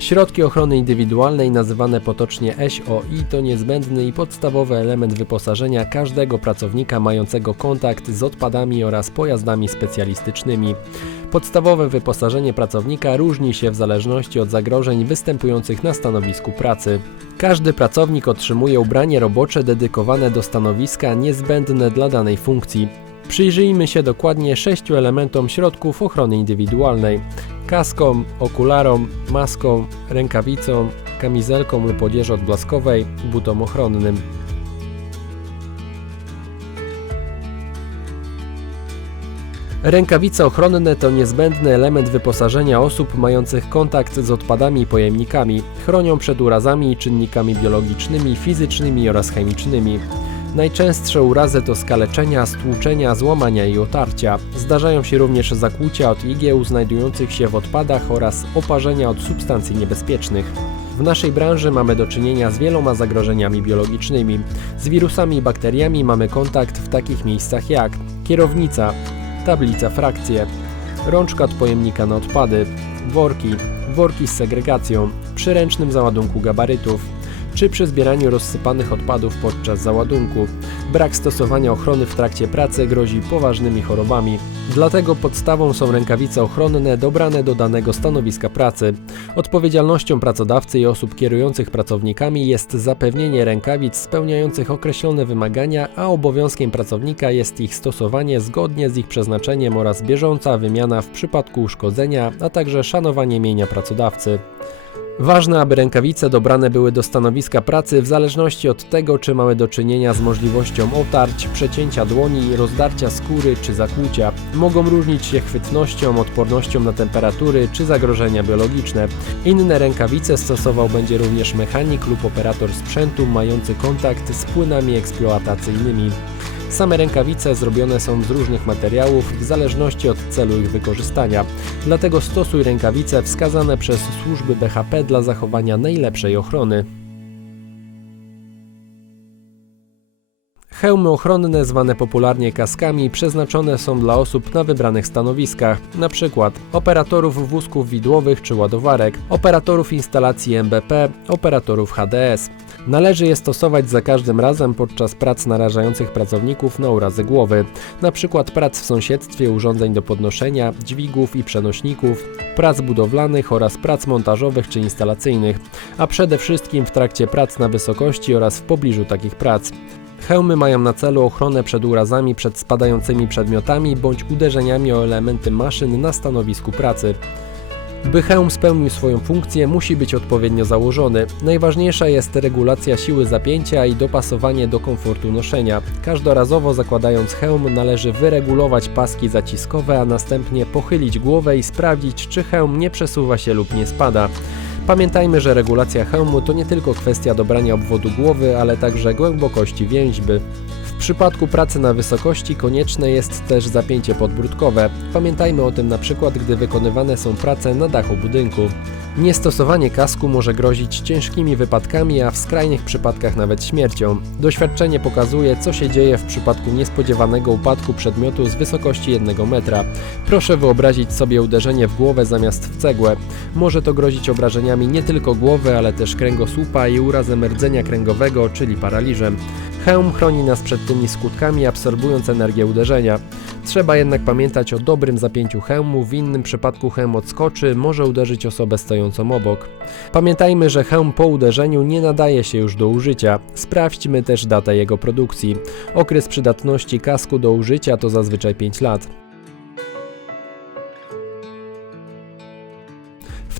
Środki ochrony indywidualnej, nazywane potocznie SOI, to niezbędny i podstawowy element wyposażenia każdego pracownika mającego kontakt z odpadami oraz pojazdami specjalistycznymi. Podstawowe wyposażenie pracownika różni się w zależności od zagrożeń występujących na stanowisku pracy. Każdy pracownik otrzymuje ubranie robocze dedykowane do stanowiska niezbędne dla danej funkcji. Przyjrzyjmy się dokładnie sześciu elementom środków ochrony indywidualnej: kaskom, okularom, maską, rękawicą, kamizelką lub odzieży odblaskowej, butom ochronnym. Rękawice ochronne to niezbędny element wyposażenia osób mających kontakt z odpadami i pojemnikami. Chronią przed urazami i czynnikami biologicznymi, fizycznymi oraz chemicznymi. Najczęstsze urazy to skaleczenia, stłuczenia, złamania i otarcia. Zdarzają się również zakłucia od igieł znajdujących się w odpadach oraz oparzenia od substancji niebezpiecznych. W naszej branży mamy do czynienia z wieloma zagrożeniami biologicznymi. Z wirusami i bakteriami mamy kontakt w takich miejscach jak kierownica, tablica frakcje, rączka od pojemnika na odpady, worki, worki z segregacją, przy ręcznym załadunku gabarytów, czy przy zbieraniu rozsypanych odpadów podczas załadunku. Brak stosowania ochrony w trakcie pracy grozi poważnymi chorobami. Dlatego podstawą są rękawice ochronne dobrane do danego stanowiska pracy. Odpowiedzialnością pracodawcy i osób kierujących pracownikami jest zapewnienie rękawic spełniających określone wymagania, a obowiązkiem pracownika jest ich stosowanie zgodnie z ich przeznaczeniem oraz bieżąca wymiana w przypadku uszkodzenia, a także szanowanie mienia pracodawcy. Ważne, aby rękawice dobrane były do stanowiska pracy w zależności od tego, czy mamy do czynienia z możliwością otarć, przecięcia dłoni, rozdarcia skóry czy zakłucia. Mogą różnić się chwytnością, odpornością na temperatury czy zagrożenia biologiczne. Inne rękawice stosował będzie również mechanik lub operator sprzętu mający kontakt z płynami eksploatacyjnymi. Same rękawice zrobione są z różnych materiałów w zależności od celu ich wykorzystania. Dlatego stosuj rękawice wskazane przez służby BHP dla zachowania najlepszej ochrony. Hełmy ochronne, zwane popularnie kaskami, przeznaczone są dla osób na wybranych stanowiskach, np. operatorów wózków widłowych czy ładowarek, operatorów instalacji MBP, operatorów HDS. Należy je stosować za każdym razem podczas prac narażających pracowników na urazy głowy, np. prac w sąsiedztwie urządzeń do podnoszenia, dźwigów i przenośników, prac budowlanych oraz prac montażowych czy instalacyjnych, a przede wszystkim w trakcie prac na wysokości oraz w pobliżu takich prac. Hełmy mają na celu ochronę przed urazami przed spadającymi przedmiotami bądź uderzeniami o elementy maszyn na stanowisku pracy. By hełm spełnił swoją funkcję, musi być odpowiednio założony. Najważniejsza jest regulacja siły zapięcia i dopasowanie do komfortu noszenia. Każdorazowo zakładając hełm należy wyregulować paski zaciskowe, a następnie pochylić głowę i sprawdzić, czy hełm nie przesuwa się lub nie spada. Pamiętajmy, że regulacja hełmu to nie tylko kwestia dobrania obwodu głowy, ale także głębokości więźby. W przypadku pracy na wysokości konieczne jest też zapięcie podbródkowe. Pamiętajmy o tym na przykład, gdy wykonywane są prace na dachu budynku. Niestosowanie kasku może grozić ciężkimi wypadkami, a w skrajnych przypadkach nawet śmiercią. Doświadczenie pokazuje, co się dzieje w przypadku niespodziewanego upadku przedmiotu z wysokości 1 metra. Proszę wyobrazić sobie uderzenie w głowę zamiast w cegłę. Może to grozić obrażeniami nie tylko głowy, ale też kręgosłupa i urazem rdzenia kręgowego, czyli paraliżem. Hełm chroni nas przed tymi skutkami, absorbując energię uderzenia. Trzeba jednak pamiętać o dobrym zapięciu hełmu, w innym przypadku hełm odskoczy, może uderzyć osobę stojącą obok. Pamiętajmy, że hełm po uderzeniu nie nadaje się już do użycia. Sprawdźmy też datę jego produkcji. Okres przydatności kasku do użycia to zazwyczaj 5 lat.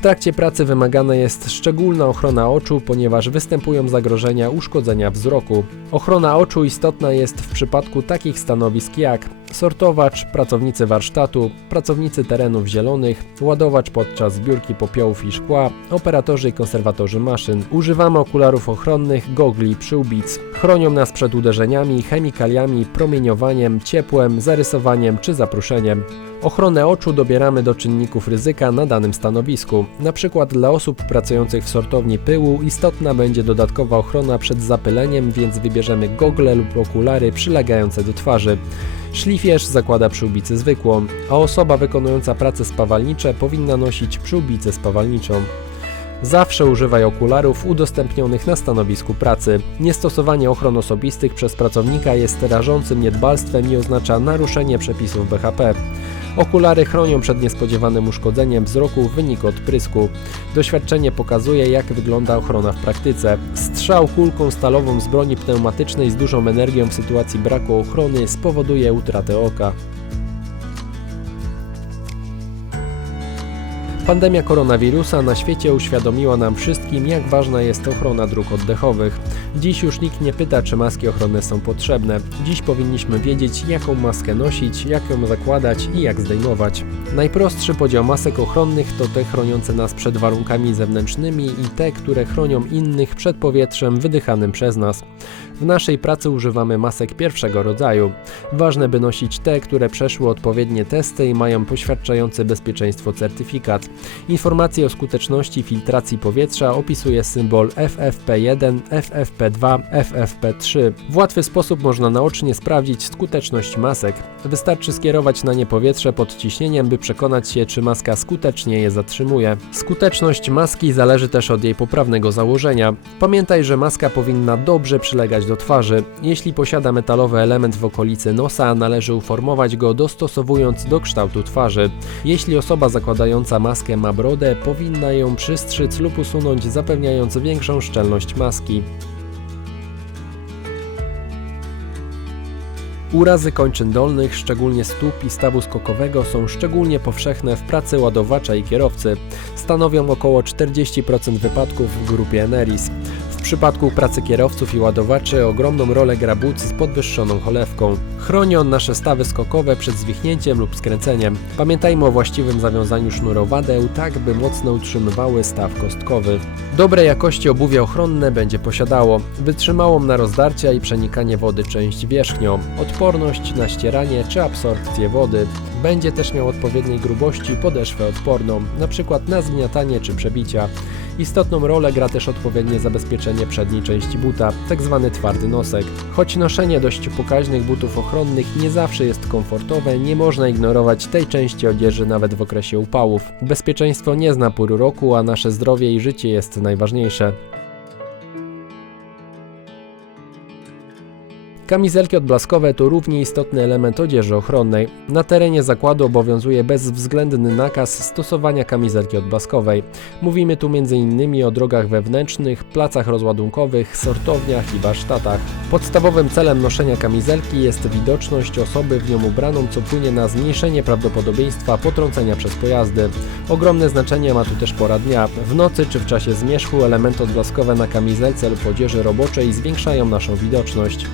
W trakcie pracy wymagana jest szczególna ochrona oczu, ponieważ występują zagrożenia uszkodzenia wzroku. Ochrona oczu istotna jest w przypadku takich stanowisk jak sortowacz, pracownicy warsztatu, pracownicy terenów zielonych, ładowacz podczas zbiórki popiołów i szkła, operatorzy i konserwatorzy maszyn. Używamy okularów ochronnych, gogli, przyłbic. Chronią nas przed uderzeniami, chemikaliami, promieniowaniem, ciepłem, zarysowaniem czy zapruszeniem. Ochronę oczu dobieramy do czynników ryzyka na danym stanowisku. Na przykład dla osób pracujących w sortowni pyłu istotna będzie dodatkowa ochrona przed zapyleniem, więc wybierzemy gogle lub okulary przylegające do twarzy. Szlifierz zakłada przyłbicę zwykłą, a osoba wykonująca prace spawalnicze powinna nosić przyłbicę spawalniczą. Zawsze używaj okularów udostępnionych na stanowisku pracy. Niestosowanie ochron osobistych przez pracownika jest rażącym niedbalstwem i oznacza naruszenie przepisów BHP. Okulary chronią przed niespodziewanym uszkodzeniem wzroku w wyniku odprysku. Doświadczenie pokazuje, jak wygląda ochrona w praktyce. Strzał kulką stalową z broni pneumatycznej z dużą energią w sytuacji braku ochrony spowoduje utratę oka. Pandemia koronawirusa na świecie uświadomiła nam wszystkim, jak ważna jest ochrona dróg oddechowych. Dziś już nikt nie pyta, czy maski ochronne są potrzebne. Dziś powinniśmy wiedzieć, jaką maskę nosić, jak ją zakładać i jak zdejmować. Najprostszy podział masek ochronnych to te chroniące nas przed warunkami zewnętrznymi i te, które chronią innych przed powietrzem wydychanym przez nas. W naszej pracy używamy masek pierwszego rodzaju. Ważne, by nosić te, które przeszły odpowiednie testy i mają poświadczający bezpieczeństwo certyfikat. Informacje o skuteczności filtracji powietrza opisuje symbol FFP1, FFP2, FFP3. W łatwy sposób można naocznie sprawdzić skuteczność masek. Wystarczy skierować na nie powietrze pod ciśnieniem, by przekonać się, czy maska skutecznie je zatrzymuje. Skuteczność maski zależy też od jej poprawnego założenia. Pamiętaj, że maska powinna dobrze przylegać do twarzy. Jeśli posiada metalowy element w okolicy nosa, należy uformować go dostosowując do kształtu twarzy. Jeśli osoba zakładająca maskę ma brodę, powinna ją przystrzyc lub usunąć, zapewniając większą szczelność maski. Urazy kończyn dolnych, szczególnie stóp i stawu skokowego są szczególnie powszechne w pracy ładowacza i kierowcy. Stanowią około 40% wypadków w grupie Eneris. W przypadku pracy kierowców i ładowaczy ogromną rolę gra but z podwyższoną cholewką. Chroni on nasze stawy skokowe przed zwichnięciem lub skręceniem. Pamiętajmy o właściwym zawiązaniu sznurowadeł, tak by mocno utrzymywały staw kostkowy. Dobrej jakości obuwie ochronne będzie posiadało wytrzymałą na rozdarcia i przenikanie wody część wierzchnią, odporność na ścieranie czy absorpcję wody. Będzie też miał odpowiedniej grubości podeszwę odporną, np. na zgniatanie czy przebicia. Istotną rolę gra też odpowiednie zabezpieczenie przedniej części buta, tzw. twardy nosek. Choć noszenie dość pokaźnych butów ochronnych nie zawsze jest komfortowe, nie można ignorować tej części odzieży nawet w okresie upałów. Bezpieczeństwo nie zna pór roku, a nasze zdrowie i życie jest najważniejsze. Kamizelki odblaskowe to równie istotny element odzieży ochronnej. Na terenie zakładu obowiązuje bezwzględny nakaz stosowania kamizelki odblaskowej. Mówimy tu m.in. o drogach wewnętrznych, placach rozładunkowych, sortowniach i warsztatach. Podstawowym celem noszenia kamizelki jest widoczność osoby w nią ubraną, co płynie na zmniejszenie prawdopodobieństwa potrącenia przez pojazdy. Ogromne znaczenie ma tu też pora dnia. W nocy czy w czasie zmierzchu elementy odblaskowe na kamizelce lub odzieży roboczej zwiększają naszą widoczność.